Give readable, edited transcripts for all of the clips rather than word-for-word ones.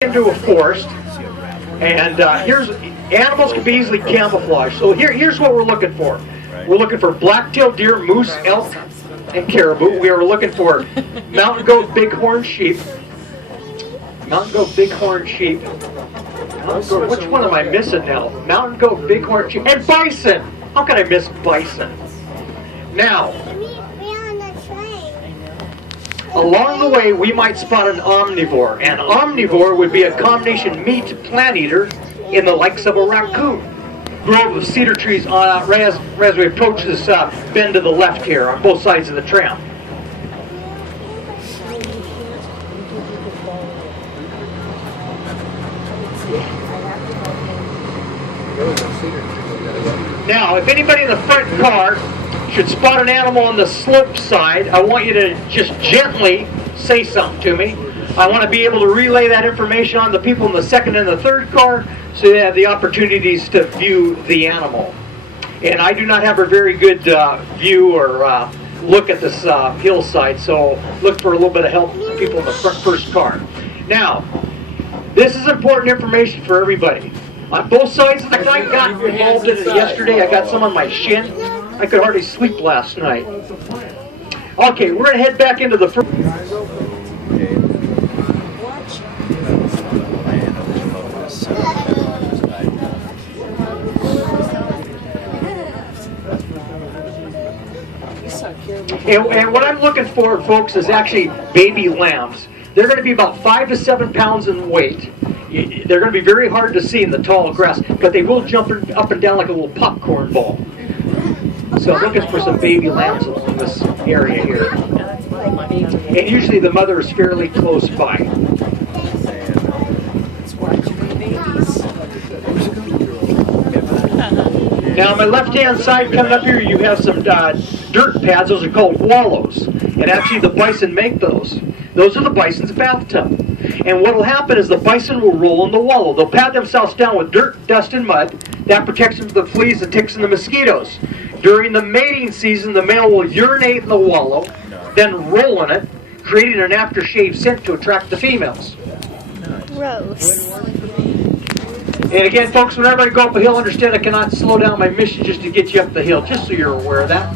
into a forest, and here's animals can be easily camouflaged. So here's what we're looking for. We're looking for black-tailed deer, moose, elk, and caribou. We are looking for mountain goat, bighorn sheep. Mountain goat, bighorn sheep. Which one am I missing now? Mountain goat, bighorn sheep, and bison. How can I miss bison? Now, along the way, we might spot an omnivore. An omnivore would be a combination meat plant eater in the likes of a raccoon. Grove of cedar trees right as we approach this bend to the left here on both sides of the trail. Now, if anybody in the front car should spot an animal on the slope side, I want you to just gently say something to me. I want to be able to relay that information on the people in the second and the third car so they have the opportunities to view the animal. And I do not have a very good view or look at this hillside, so look for a little bit of help from people in the first car. Now, this is important information for everybody. On both sides of the car, I got involved in it yesterday. I got some on my shin. I could hardly sleep last night. Okay, we're going to head back into the first. And what I'm looking for, folks, is actually baby lambs. They're going to be about 5 to 7 pounds in weight. They're going to be very hard to see in the tall grass, but they will jump up and down like a little popcorn ball. So I'm looking for some baby lambs in this area here. And usually the mother is fairly close by. Now on my left-hand side coming up here, you have some dirt pads. Those are called wallows. And actually the bison make those. Those are the bison's bathtub. And what will happen is the bison will roll in the wallow. They'll pat themselves down with dirt, dust, and mud. That protects them from the fleas, the ticks, and the mosquitoes. During the mating season, the male will urinate in the wallow, then roll in it, creating an aftershave scent to attract the females. Gross. And again, folks, whenever I go up a hill, understand I cannot slow down my mission just to get you up the hill, just so you're aware of that.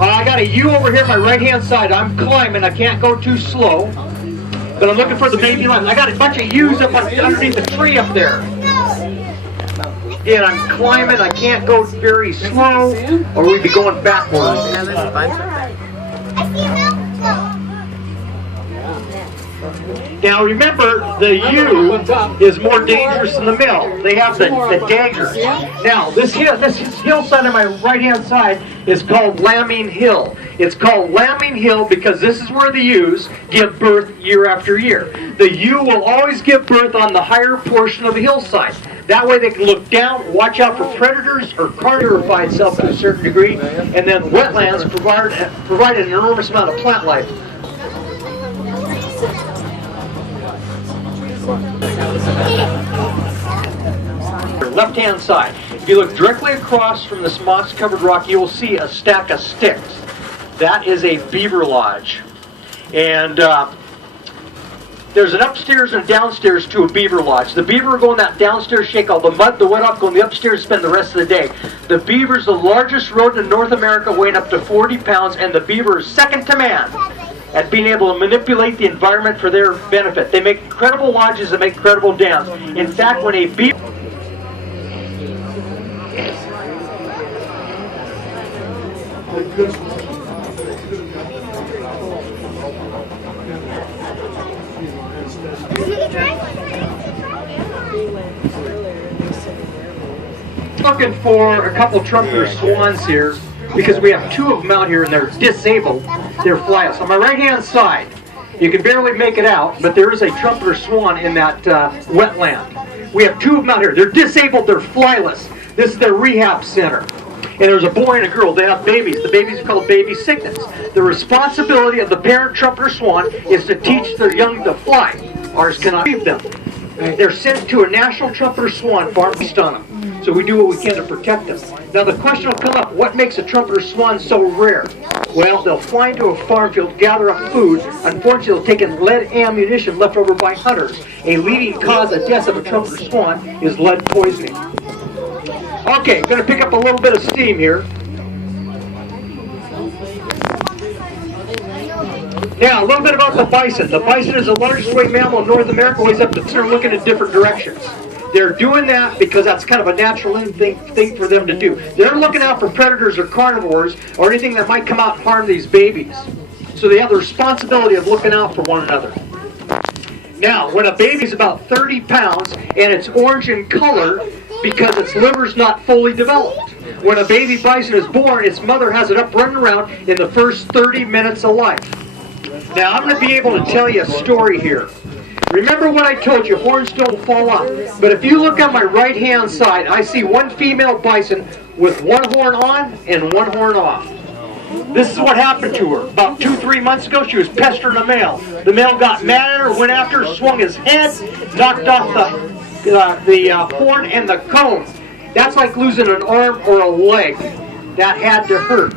I got a U over here on my right-hand side. I'm climbing. I can't go too slow. But I'm looking for the baby lamb. I got a bunch of U's up underneath the tree up there. And I'm climbing. I can't go very slow, or we'd be going backwards. Now remember, the ewe is more dangerous than the male. They have the daggers. Now this hillside on my right-hand side is called Lambing Hill. It's called Lambing Hill because this is where the ewes give birth year after year. The ewe will always give birth on the higher portion of the hillside. That way they can look down, watch out for predators or carnivore itself to a certain degree, and then wetlands provide an enormous amount of plant life. Left-hand side. If you look directly across from this moss-covered rock, you will see a stack of sticks. That is a beaver lodge. And there's an upstairs and a downstairs to a beaver lodge. The beaver will go in that downstairs, shake all the mud, the wet off, go in the upstairs, spend the rest of the day. The beaver is the largest rodent in North America, weighing up to 40 pounds, and the beaver is second to man at being able to manipulate the environment for their benefit. They make incredible lodges and make incredible dams. In fact, when a beaver... Looking for a couple trumpeter swans here because we have 2 of them out here and they're disabled. They're flyless. On my right-hand side, you can barely make it out, but there is a trumpeter swan in that wetland. We have 2 of them out here. They're disabled. They're flyless. This is their rehab center. And there's a boy and a girl. They have babies. The babies are called baby cygnets. The responsibility of the parent trumpeter swan is to teach their young to fly. Ours cannot leave them. They're sent to a national trumpeter swan farm based on them. So we do what we can to protect them. Now the question will come up, what makes a trumpeter swan so rare? Well, they'll fly into a farm field, gather up food. Unfortunately, they'll take in lead ammunition left over by hunters. A leading cause of death of a trumpeter swan is lead poisoning. Okay, going to pick up a little bit of steam here. Now, a little bit about the bison. The bison is the largest weight mammal in North America, weighs up to, they're looking in different directions. They're doing that because that's kind of a natural thing for them to do. They're looking out for predators or carnivores or anything that might come out and harm these babies. So they have the responsibility of looking out for one another. Now, when a baby is about 30 pounds and it's orange in color because its liver's not fully developed. When a baby bison is born, its mother has it up running around in the first 30 minutes of life. Now, I'm going to be able to tell you a story here. Remember what I told you, horns don't fall off. But if you look on my right-hand side, I see one female bison with one horn on and one horn off. This is what happened to her. About 2-3 months ago, she was pestering a male. The male got mad at her, went after her, swung his head, knocked off the horn and the cone. That's like losing an arm or a leg. That had to hurt.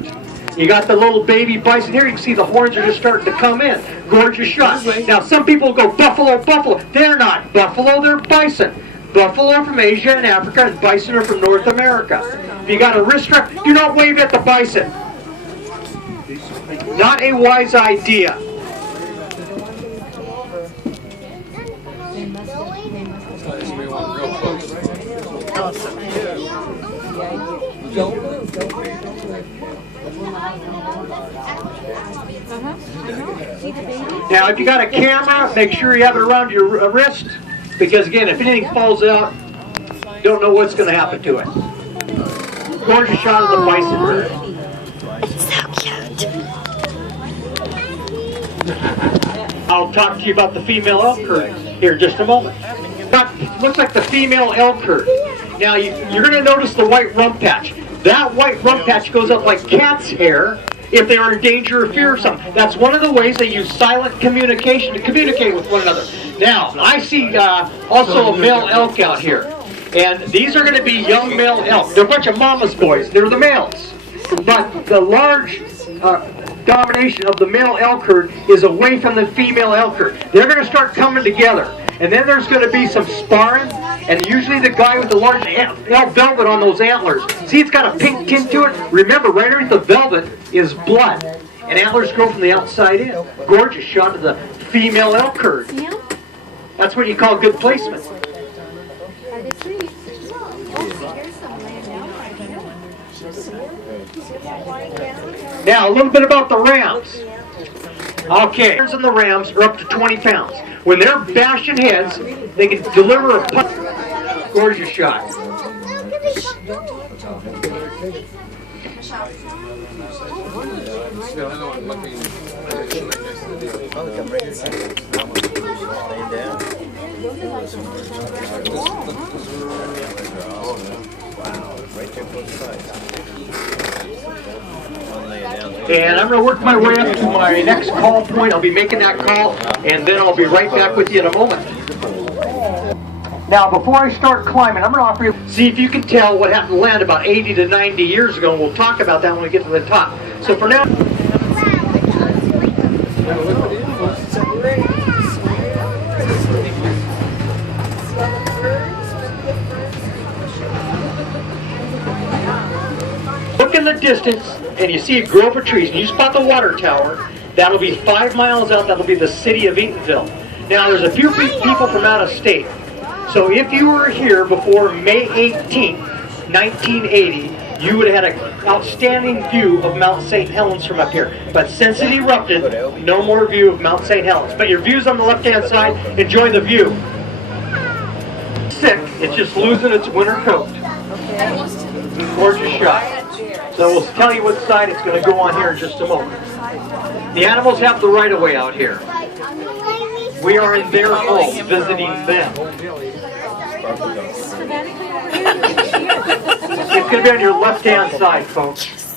You got the little baby bison here. You can see the horns are just starting to come in. Gorgeous shot. Now, some people go, buffalo, buffalo. They're not buffalo, they're bison. Buffalo are from Asia and Africa, and bison are from North America. If you got a wrist strap, do not wave at the bison. Not a wise idea. Now, if you got a camera, make sure you have it around your wrist, because again, if anything falls out, don't know what's going to happen to it. Gorgeous shot of the bison. It's so cute. I'll talk to you about the female elk herd here in just a moment. But it looks like the female elk herd. Now, you're going to notice the white rump patch. That white rump patch goes up like cat's hair if they are in danger or fear of something. That's one of the ways they use silent communication to communicate with one another. Now, I see also a male elk out here. And these are going to be young male elk. They're a bunch of mama's boys. They're the males. But the large domination of the male elk herd is away from the female elk herd. They're going to start coming together. And then there's going to be some sparring. And usually the guy with the large elk velvet on those antlers. See, it's got a pink tint to it. Remember, right underneath the velvet is blood. And antlers grow from the outside in. Gorgeous shot of the female elk herd. That's what you call good placement. Now, a little bit about the rams. Okay, and the rams are up to 20 pounds. When they're bashing heads, they can deliver a punch. Gorgeous shot. And I'm going to work my way up to my next call point. I'll be making that call, and then I'll be right back with you in a moment. Now, before I start climbing, I'm going to offer you, see if you can tell what happened to land about 80 to 90 years ago, and we'll talk about that when we get to the top. So for now... Look in the distance, and you see a grove of trees, and you spot the water tower. That'll be 5 miles out. That'll be the city of Eatonville. Now, there's a few people from out of state. So if you were here before May 18th, 1980, you would have had an outstanding view of Mount St. Helens from up here. But since it erupted, no more view of Mount St. Helens. But your view's on the left-hand side. Enjoy the view. Sick. It's just losing its winter coat. Gorgeous shot. So we'll tell you what side it's going to go on here in just a moment. The animals have the right-of-way out here. We are in their home, visiting them. It's going to be on your left-hand side, folks.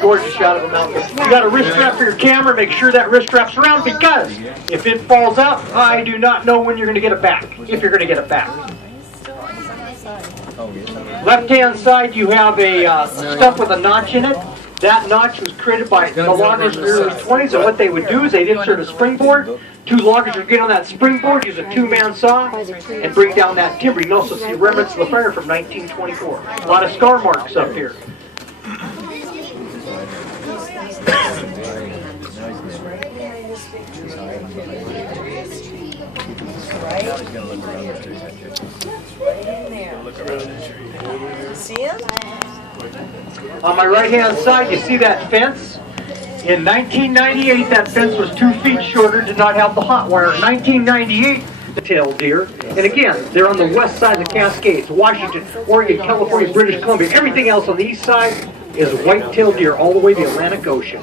Gorgeous shot of a mountain. You got a wrist strap for your camera. Make sure that wrist strap's around, because if it falls out, I do not know when you're going to get it back, if you're going to get it back. Left-hand side, you have a stuff with a notch in it. That notch was created by the loggers in the early 20s, and what they would do is they'd insert a springboard. Two loggers would get on that springboard, use a two-man saw, and bring down that timber. You can also see remnants of the fire from 1924. A lot of scar marks up here. See him? On my right-hand side, you see that fence? In 1998, that fence was 2 feet shorter, did not have the hot wire. In 1998, the tailed deer. And again, they're on the west side of the Cascades, Washington, Oregon, California, British Columbia. Everything else on the east side is white-tailed deer all the way to the Atlantic Ocean.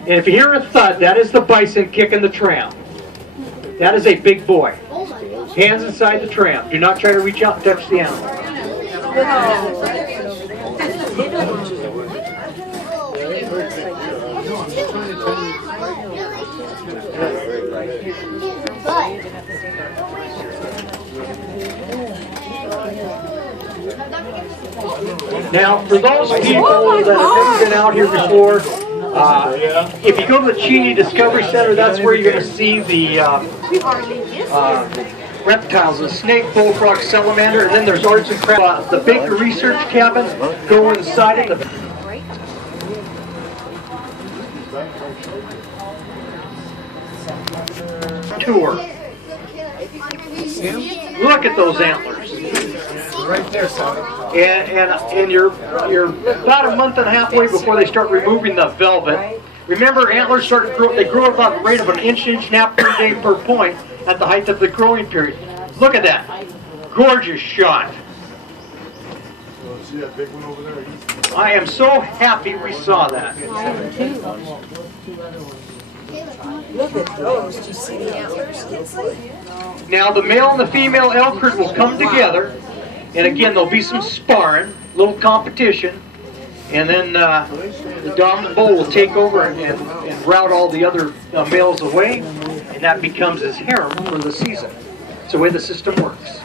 And if you hear a thud, that is the bison kicking the tram. That is a big boy. Hands inside the tram. Do not try to reach out and touch the animal. Now, for those people that have never been out here before, if you go to the Cheney Discovery Center, that's where you're going to see the reptiles, the snake, bullfrog, salamander, and then there's arts and crafts. The Baker Research Cabin, go inside it. Tour. Look at those antlers. Right there, son. And you're about a month and a half away before they start removing the velvet. Remember, antlers start to grow. They grow about the rate of an inch and a half per day per point at the height of the growing period. Look at that. Gorgeous shot. See that big one over there? I am so happy we saw that. Look at those. Do you see the antlers, Kinsley? Now the male and the female elk herd will come together, and again there'll be some sparring, little competition, and then the dominant bull will take over and rout all the other males away, and that becomes his harem for the season. It's the way the system works.